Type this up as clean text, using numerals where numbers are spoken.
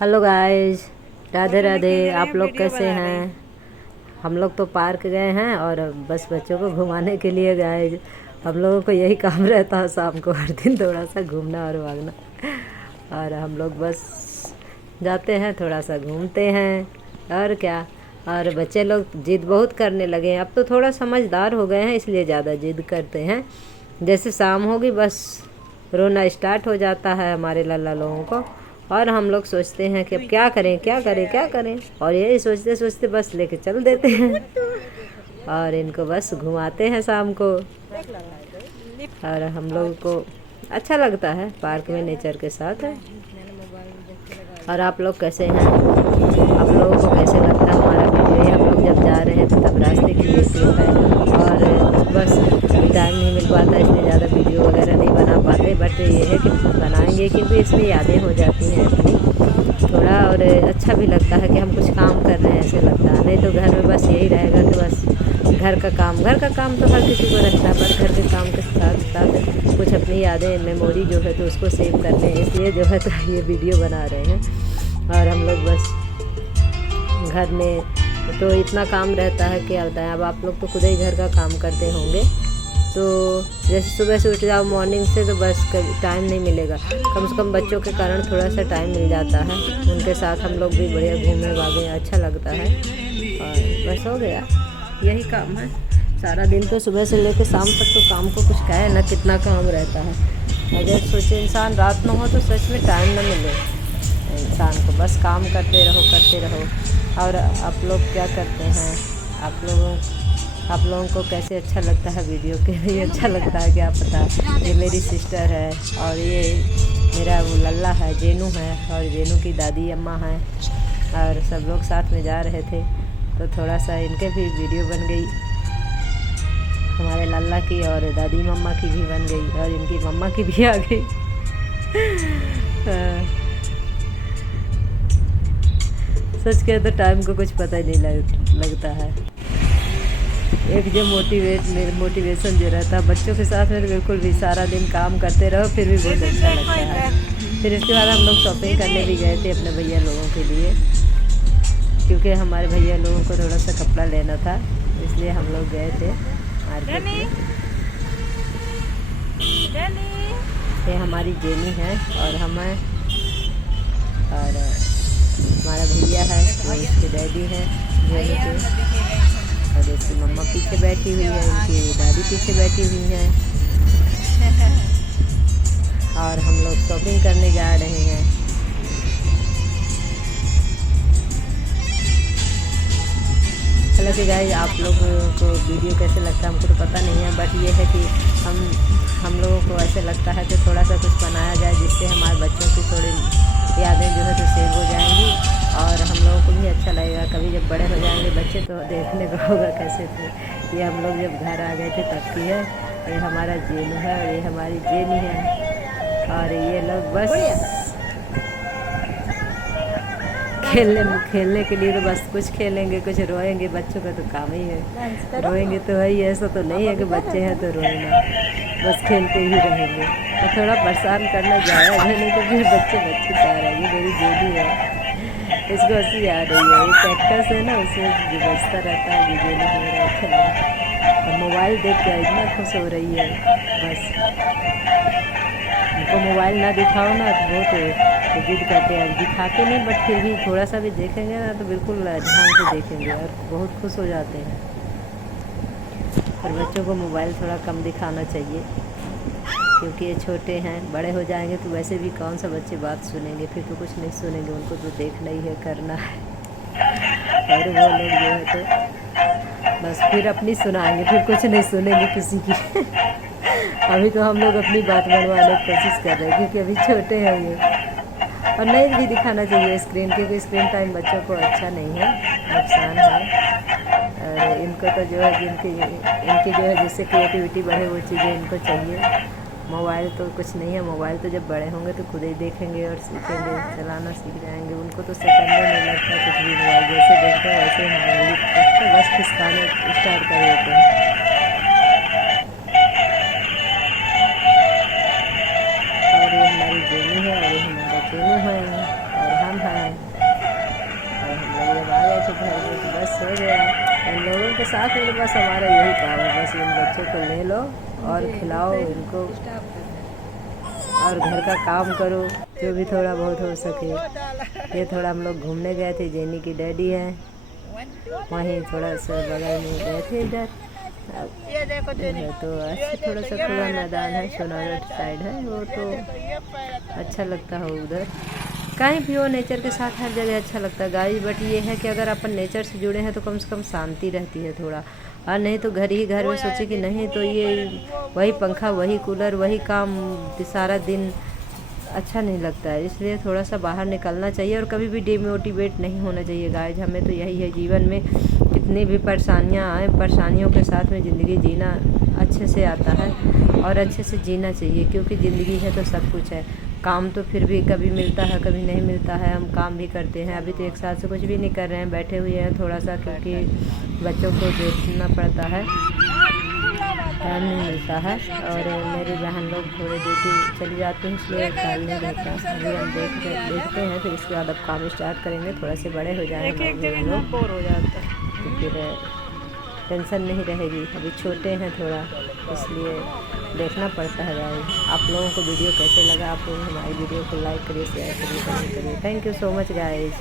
Hello guys, Radhe Radhe. आप लोग कैसे हैं? हम लोग तो पार्क गए हैं और बस बच्चों को घुमाने के लिए गए। हम लोगों को यही काम रहता है शाम को हर दिन थोड़ा सा घूमना और भागना। और हम लोग बस जाते हैं, थोड़ा सा घूमते हैं और क्या। और बच्चे लोग जिद बहुत करने लगे हैं। अब तो थोड़ा समझदार हो गए हैं, इसलिए ज़्यादा जिद करते हैं। जैसे शाम होगी बस रोना स्टार्ट हो जाता है हमारे लल्ला लोगों को। और हम लोग सोचते हैं कि अब क्या करें क्या करें क्या करें, और यही सोचते सोचते बस लेके चल देते हैं और इनको बस घुमाते हैं शाम को। और हम लोगों को अच्छा लगता है पार्क में नेचर के साथ। और आप लोग कैसे हैं? आप लोगों को कैसे लगता है हमारा वीडियो? ये हम लोग जब जा रहे हैं तो तब रास्ते की ये क्लिप है। और बस अभी टाइम नहीं मिल पाता, इसलिए ज़्यादा वीडियो वगैरह नहीं बना पाते। बट ये है कि बनाएंगे, क्योंकि इसमें यादें हो जाती हैं अपनी थोड़ा। और अच्छा भी लगता है कि हम कुछ काम कर रहे हैं ऐसे लगता है। नहीं तो घर में बस यही रहेगा तो बस घर का काम तो हर किसी को रहता है, पर घर के काम के साथ साथ कुछ अपनी यादें मेमोरी जो है तो उसको सेव करने, इसलिए जो है तो ये वीडियो बना रहे हैं। और हम लोग बस घर में तो इतना काम रहता है, क्या बताएं। अब आप लोग तो खुद ही घर का काम करते होंगे, तो जैसे सुबह से उठ जाओ मॉर्निंग से तो बस कभी टाइम नहीं मिलेगा। कम से कम बच्चों के कारण थोड़ा सा टाइम मिल जाता है, उनके साथ हम लोग भी बढ़िया घूमे भागे, अच्छा लगता है। और बस हो गया, यही काम है सारा दिन। तो सुबह से लेकर शाम तक तो काम को कुछ कहे ना, कितना काम रहता है। अगर सोचे इंसान रात में हो तो सच में टाइम ना मिले इंसान को, बस काम करते रहो। और आप लोग क्या करते हैं? आप लोगों को कैसे अच्छा लगता है वीडियो के लिए? अच्छा लगता है क्या पता। ये मेरी सिस्टर है और ये मेरा वो लल्ला है, जेनू है, और जेनू की दादी अम्मा है। और सब लोग साथ में जा रहे थे तो थोड़ा सा इनके भी वीडियो बन गई, हमारे लल्ला की और दादी मम्मा की भी बन गई, और इनकी मम्मा की भी आ गई। सच कहे तो टाइम को कुछ पता ही नहीं लगता है। एक जो मोटिवेशन जो रहता है बच्चों के साथ में, तो बिल्कुल भी सारा दिन काम करते रहो फिर भी बहुत अच्छा लगता है। फिर इसके बाद हम लोग शॉपिंग करने भी गए थे अपने भैया लोगों के लिए, क्योंकि हमारे भैया लोगों को थोड़ा सा कपड़ा लेना था, इसलिए हम लोग गए थे मार्केट में। ये हमारी जेनी है और हम हैं, और हमारा भैया है वो इसके डैडी हैं जेनी के। और इसकी मम्मा पीछे बैठी हुई है, इनकी दादी पीछे बैठी हुई है। और हम लोग शॉपिंग करने जा रहे हैं। हालांकि गाइस आप लोगों को वीडियो कैसे लगता है हमको तो पता नहीं है, बट ये है कि हम लोगों को ऐसे लगता है कि थोड़ा सा कुछ बनाया जाए जिससे हमारे बच्चों की थोड़ी यादें जो है तो सेव हो जाएंगी, और हम लोगों को भी अच्छा लगेगा। कभी जब बड़े हो जाएंगे बच्चे तो देखने को होगा कैसे थे। ये हम लोग जब घर आ गए थे तब की है। ये हमारा जेनू है और ये हमारी जेनी है। और ये लोग बस खेलने के लिए तो बस कुछ खेलेंगे कुछ रोएंगे। बच्चों का तो काम ही है रोएंगे, तो है ही। ऐसा तो नहीं है कि बच्चे हैं तो रोएंगे, बस खेलते ही रहेंगे। और थोड़ा परेशान करना जाया है, नहीं तो फिर बच्चे कह रहे हैं। ये मेरी जेनी है, इसको हंसी आ रही है। ये कैक्टस है ना, उसमें जो बजता रहता है ये जेनी को मेरा अच्छा लगा। और मोबाइल देख के इतना खुश हो रही है, बस उनको मोबाइल ना दिखाओ ना तो बहुत जिद करते हैं। दिखाते नहीं, बट फिर भी थोड़ा सा भी देखेंगे ना तो बिल्कुल ध्यान से देखेंगे और बहुत खुश हो जाते हैं। और बच्चों को मोबाइल थोड़ा कम दिखाना चाहिए, क्योंकि ये छोटे हैं। बड़े हो जाएंगे तो वैसे भी कौन सा बच्चे बात सुनेंगे, फिर तो कुछ नहीं सुनेंगे, उनको तो देखना ही है, करना है। और वो लोग जो है तो बस फिर अपनी सुनाएंगे, फिर कुछ नहीं सुनेंगे किसी की। अभी तो हम लोग अपनी बात मनवाने की कोशिश कर रहे हैं, क्योंकि अभी छोटे हैं ये। और नहीं भी दिखाना चाहिए स्क्रीन, क्योंकि स्क्रीन टाइम बच्चों को अच्छा नहीं है, नुकसान है। और इनको तो जो है इनकी जो है जिससे क्रिएटिविटी बढ़े वो चीज़ें इनको चाहिए। मोबाइल तो कुछ नहीं है, मोबाइल तो जब बड़े होंगे तो खुद ही देखेंगे और सीखेंगे, चलाना सीख जाएंगे। उनको तो सेकंड में नहीं लगता कुछ भी, मोबाइल जैसे देखते हैं वैसे हमारे बस खिसकाने स्टार्ट कर देते हैं। और ये हमारी जेनी है और ये हमारा जेनू है, और हम काम है। और हम लोग जब आ गए थे घर में तो बस हो गया। इन लोगों के साथ में बस हमारा यही काम है, बस इन बच्चों को ले लो और खिलाओ इनको और घर का काम करो जो भी थोड़ा बहुत हो सके। ये थोड़ा हम लोग घूमने गए थे, जेनी की डैडी है वहीं थोड़ा सा बगल में गए थे इधर। तो अच्छा थोड़ा सा खुला मैदान है, सोनागढ़ साइड है वो, तो अच्छा लगता है उधर। कहीं भी हो नेचर के साथ हर जगह अच्छा लगता है गाइस। बट ये है कि अगर अपन नेचर से जुड़े हैं तो कम से कम शांति रहती है थोड़ा, और नहीं तो घर ही घर में सोचे कि नहीं तो ये वही पंखा वही कूलर वही काम सारा दिन अच्छा नहीं लगता है। इसलिए थोड़ा सा बाहर निकलना चाहिए और कभी भी डिमोटिवेट नहीं होना चाहिए गाइस। हमें तो यही है जीवन में, कितनी भी परेशानियां आए परेशानियों के साथ में ज़िंदगी जीना अच्छे से आता है और अच्छे से जीना चाहिए, क्योंकि ज़िंदगी है तो सब कुछ है। काम तो फिर भी कभी मिलता है कभी नहीं मिलता है, हम काम भी करते हैं। अभी तो एक साल से कुछ भी नहीं कर रहे हैं, बैठे हुए हैं थोड़ा सा, क्योंकि बच्चों को देखना पड़ता है, टाइम नहीं मिलता है। और मेरी बहन लोग थोड़े ड्यूटी चली जाती हैं इसलिए टाइम नहीं रहता। अभी हम देखते हैं फिर इसके बाद अब काम स्टार्ट करेंगे, थोड़ा से बड़े हो जाएंगे लोग बोर हो जाता है तो फिर टेंशन नहीं रहेगी। अभी छोटे हैं थोड़ा इसलिए देखना पड़ता है गाइस। आप लोगों को वीडियो कैसे लगा, आप लोग हमारी वीडियो को लाइक करिए शेयर करिए कमेंट करिए। Thank you so much guys.